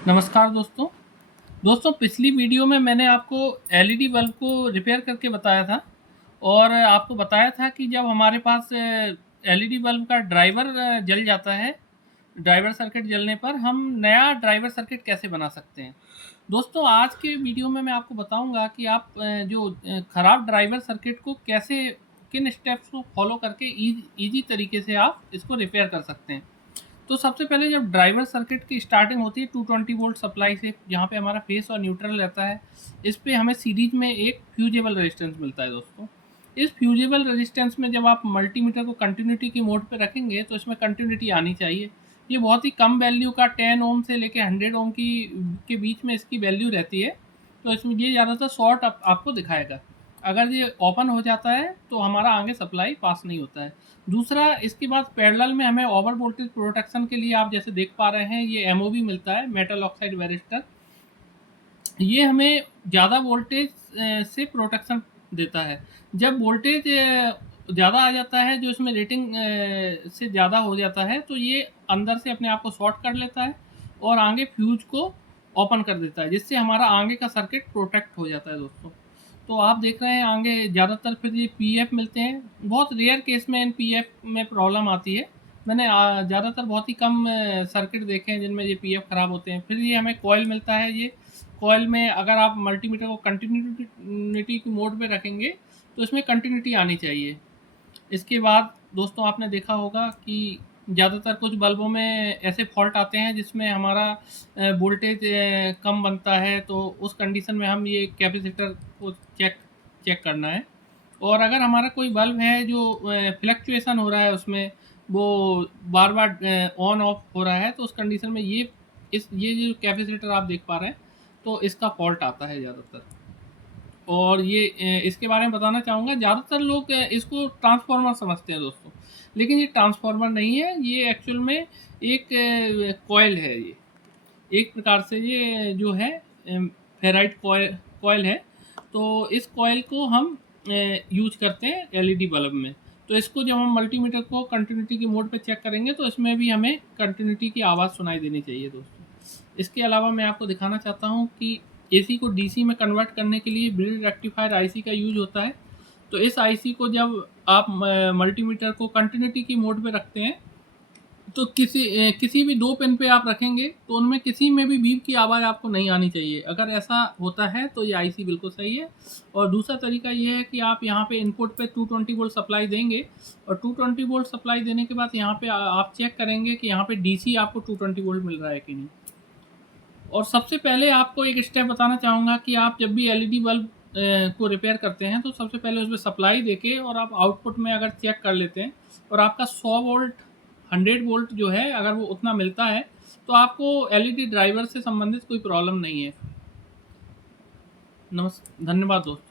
नमस्कार दोस्तों। पिछली वीडियो में मैंने आपको एलईडी बल्ब को रिपेयर करके बताया था और आपको बताया था कि जब हमारे पास एलईडी बल्ब का ड्राइवर जल जाता है, ड्राइवर सर्किट जलने पर हम नया ड्राइवर सर्किट कैसे बना सकते हैं। दोस्तों, आज के वीडियो में मैं आपको बताऊंगा कि आप जो ख़राब ड्राइवर सर्किट को कैसे, किन स्टेप्स को फॉलो करके ईजी तरीके से आप इसको रिपेयर कर सकते हैं। तो सबसे पहले जब ड्राइवर सर्किट की स्टार्टिंग होती है 220 वोल्ट सप्लाई से, जहाँ पे हमारा फेस और न्यूट्रल रहता है, इस पे हमें सीरीज में एक फ्यूजेबल रेजिस्टेंस मिलता है दोस्तों। इस फ्यूजेबल रेजिस्टेंस में जब आप मल्टीमीटर को कंटिन्यूटी की मोड पे रखेंगे तो इसमें कंटिन्यूटी आनी चाहिए। ये बहुत ही कम वैल्यू का 10 ओम से लेके 100 ओम की के बीच में इसकी वैल्यू रहती है। तो इसमें ये ज़्यादातर शॉर्ट आपको दिखाएगा। अगर ये ओपन हो जाता है तो हमारा आगे सप्लाई पास नहीं होता है। दूसरा, इसके बाद पैरेलल में हमें ओवर वोल्टेज प्रोटेक्शन के लिए आप जैसे देख पा रहे हैं, ये एमओवी मिलता है, मेटल ऑक्साइड वेरिस्टर। ये हमें ज़्यादा वोल्टेज से प्रोटेक्शन देता है। जब वोल्टेज ज़्यादा आ जाता है, जो इसमें रेटिंग से ज़्यादा हो जाता है, तो ये अंदर से अपने आप को शॉर्ट कर लेता है और आगे फ्यूज को ओपन कर देता है, जिससे हमारा आगे का सर्किट प्रोटेक्ट हो जाता है दोस्तों। तो आप देख रहे हैं आगे ज़्यादातर फिर ये पीएफ मिलते हैं। बहुत रेयर केस में इन पीएफ में प्रॉब्लम आती है। मैंने ज़्यादातर बहुत ही कम सर्किट देखे हैं जिनमें ये पीएफ ख़राब होते हैं। फिर ये हमें कॉइल मिलता है। ये कॉइल में अगर आप मल्टीमीटर को कंटिन्यूटी की मोड पे रखेंगे तो इसमें कंटिन्यूटी आनी चाहिए। इसके बाद दोस्तों, आपने देखा होगा कि ज़्यादातर कुछ बल्बों में ऐसे फॉल्ट आते हैं जिसमें हमारा वोल्टेज कम बनता है, तो उस कंडीशन में हम ये कैपेसिटर को चेक करना है। और अगर हमारा कोई बल्ब है जो फ्लक्चुएशन हो रहा है, उसमें वो बार बार ऑन ऑफ हो रहा है, तो उस कंडीशन में ये जो कैपेसिटर आप देख पा रहे हैं, तो इसका फॉल्ट आता है ज़्यादातर। और ये इसके बारे में बताना चाहूँगा, ज़्यादातर लोग इसको ट्रांसफार्मर समझते हैं दोस्तों, लेकिन ये ट्रांसफार्मर नहीं है। ये एक्चुअल में एक कॉइल है। ये एक प्रकार से ये जो है फेराइट कॉइल है। तो इस कॉइल को हम यूज करते हैं एलईडी बल्ब में। तो इसको जब हम मल्टीमीटर को कंटिन्यूटी की मोड पे चेक करेंगे तो इसमें भी हमें कंटिन्यूटी की आवाज़ सुनाई देनी चाहिए दोस्तों। इसके अलावा मैं आपको दिखाना चाहता हूँ कि एसी को डीसी में कन्वर्ट करने के लिए ब्रिज रेक्टिफायर आईसी का यूज होता है। तो इस आईसी को जब आप मल्टीमीटर को कंटिन्यूटी की मोड पे रखते हैं, तो किसी भी 2 पिन पे आप रखेंगे तो उनमें किसी में भी बीप की आवाज़ आपको नहीं आनी चाहिए। अगर ऐसा होता है तो ये आईसी बिल्कुल सही है। और दूसरा तरीका ये है कि आप यहाँ पे इनपुट पे 220 वोल्ट सप्लाई देंगे, और 220 वोल्ट सप्लाई देने के बाद यहाँ पे आप चेक करेंगे कि यहाँ पे डीसी आपको 220 वोल्ट मिल रहा है कि नहीं। और सबसे पहले आपको एक स्टेप बताना चाहूँगा कि आप जब भी एलईडी बल्ब को रिपेयर करते हैं तो सबसे पहले उसमें सप्लाई देके और आप आउटपुट में अगर चेक कर लेते हैं और आपका 100 वोल्ट 100 वोल्ट जो है, अगर वो उतना मिलता है, तो आपको एलईडी ड्राइवर से संबंधित कोई प्रॉब्लम नहीं है। धन्यवाद दोस्तों।